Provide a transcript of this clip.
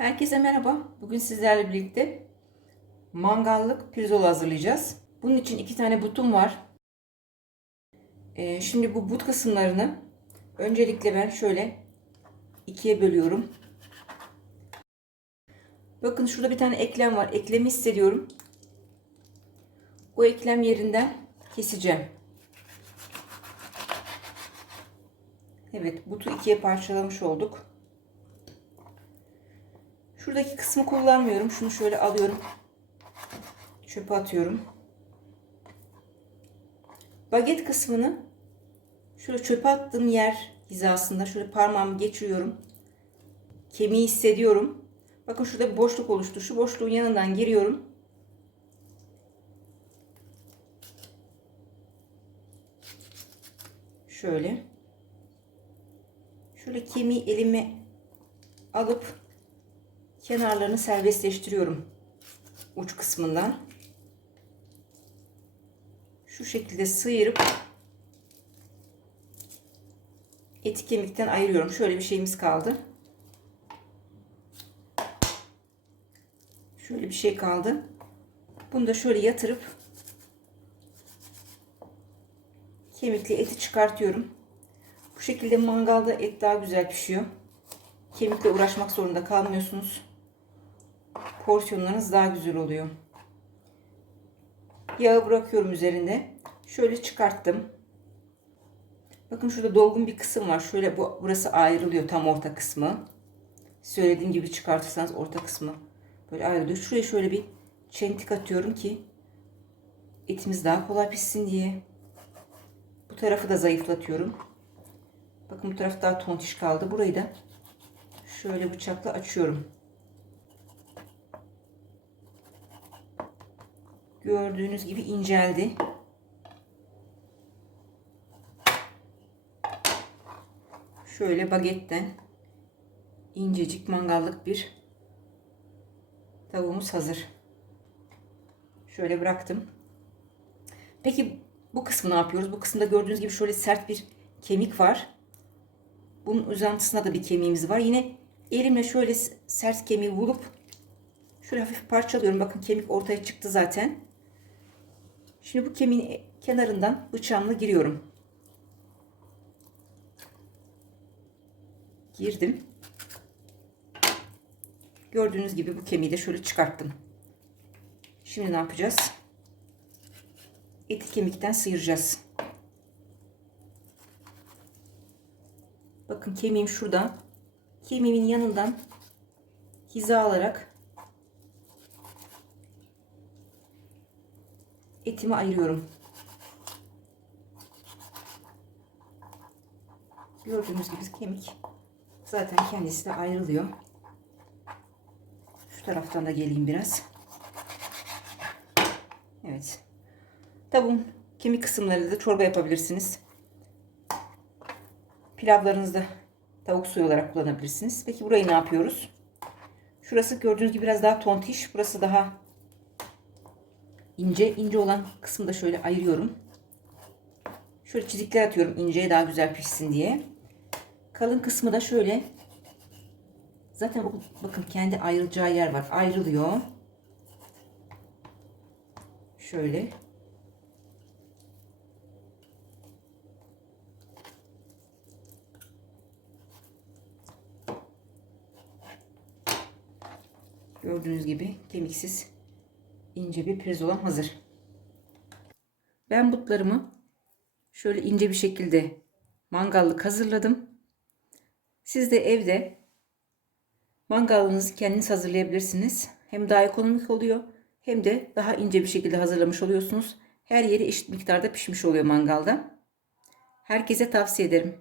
Herkese merhaba. Bugün sizlerle birlikte mangallık pirzola hazırlayacağız. Bunun için iki tane butum var. Ee, şimdi bu but kısımlarını öncelikle ben şöyle ikiye bölüyorum. Bakın şurada bir tane eklem var. Eklemi hissediyorum. O eklem yerinden keseceğim. Evet, butu ikiye parçalamış olduk. Şuradaki kısmı kullanmıyorum. Şunu şöyle alıyorum. Çöpe atıyorum. Baget kısmını şöyle çöpe attığım yer hizasında şöyle parmağımı geçiriyorum. Kemiği hissediyorum. Bakın şurada bir boşluk oluştu. Şu boşluğun yanından giriyorum. Şöyle. Şöyle kemiği elime alıp kenarlarını serbestleştiriyorum uç kısmından. Şu şekilde sıyırıp eti kemikten ayırıyorum. Şöyle bir şeyimiz kaldı. Şöyle bir şey kaldı. Bunu da şöyle yatırıp kemikli eti çıkartıyorum. Bu şekilde mangalda et daha güzel pişiyor. Kemikle uğraşmak zorunda kalmıyorsunuz. Porsiyonlarınız daha güzel oluyor. Yağı bırakıyorum üzerinde. Şöyle çıkarttım. Bakın şurada dolgun bir kısım var. Şöyle bu burası ayrılıyor tam orta kısmı. Söylediğim gibi çıkartırsanız orta kısmı böyle ayrılıyor. Şuraya şöyle bir çentik atıyorum ki etimiz daha kolay pişsin diye. Bu tarafı da zayıflatıyorum. Bakın bu taraf daha tontiş kaldı. Burayı da şöyle bıçakla açıyorum. Gördüğünüz gibi inceldi. Şöyle bagetten incecik mangallık bir tavuğumuz hazır. Şöyle bıraktım. Peki bu kısmı ne yapıyoruz? Bu kısımda gördüğünüz gibi şöyle sert bir kemik var. Bunun uzantısında da bir kemiğimiz var. Yine elimle şöyle sert kemiği bulup şöyle hafif parçalıyorum. Bakın kemik ortaya çıktı zaten. Şimdi bu kemiğin kenarından bıçağımla giriyorum. Girdim. Gördüğünüz gibi bu kemiği de şöyle çıkarttım. Şimdi ne yapacağız? Eti kemikten sıyıracağız. Bakın kemiğim şurada. Kemiğimin yanından hiza alarak etimi ayırıyorum. Gördüğünüz gibi kemik zaten kendisi de ayrılıyor. Şu taraftan da geleyim biraz. Evet. Tavuğun kemik kısımlarıyla da çorba yapabilirsiniz. Pilavlarınızda tavuk suyu olarak kullanabilirsiniz. Peki burayı ne yapıyoruz? Şurası gördüğünüz gibi biraz daha tontiş. Burası daha ince. ince olan kısmı da şöyle ayırıyorum. Şöyle çizikler atıyorum inceye daha güzel pişsin diye. Kalın kısmı da şöyle zaten bakın kendi ayrılacağı yer var. Ayrılıyor. Şöyle Gördüğünüz gibi kemiksiz ince bir pirzolam hazır. Ben butlarımı şöyle ince bir şekilde mangallık hazırladım. Siz de evde mangalınızı kendiniz hazırlayabilirsiniz. Hem daha ekonomik oluyor hem de daha ince bir şekilde hazırlamış oluyorsunuz. Her yeri eşit miktarda pişmiş oluyor mangalda. Herkese tavsiye ederim.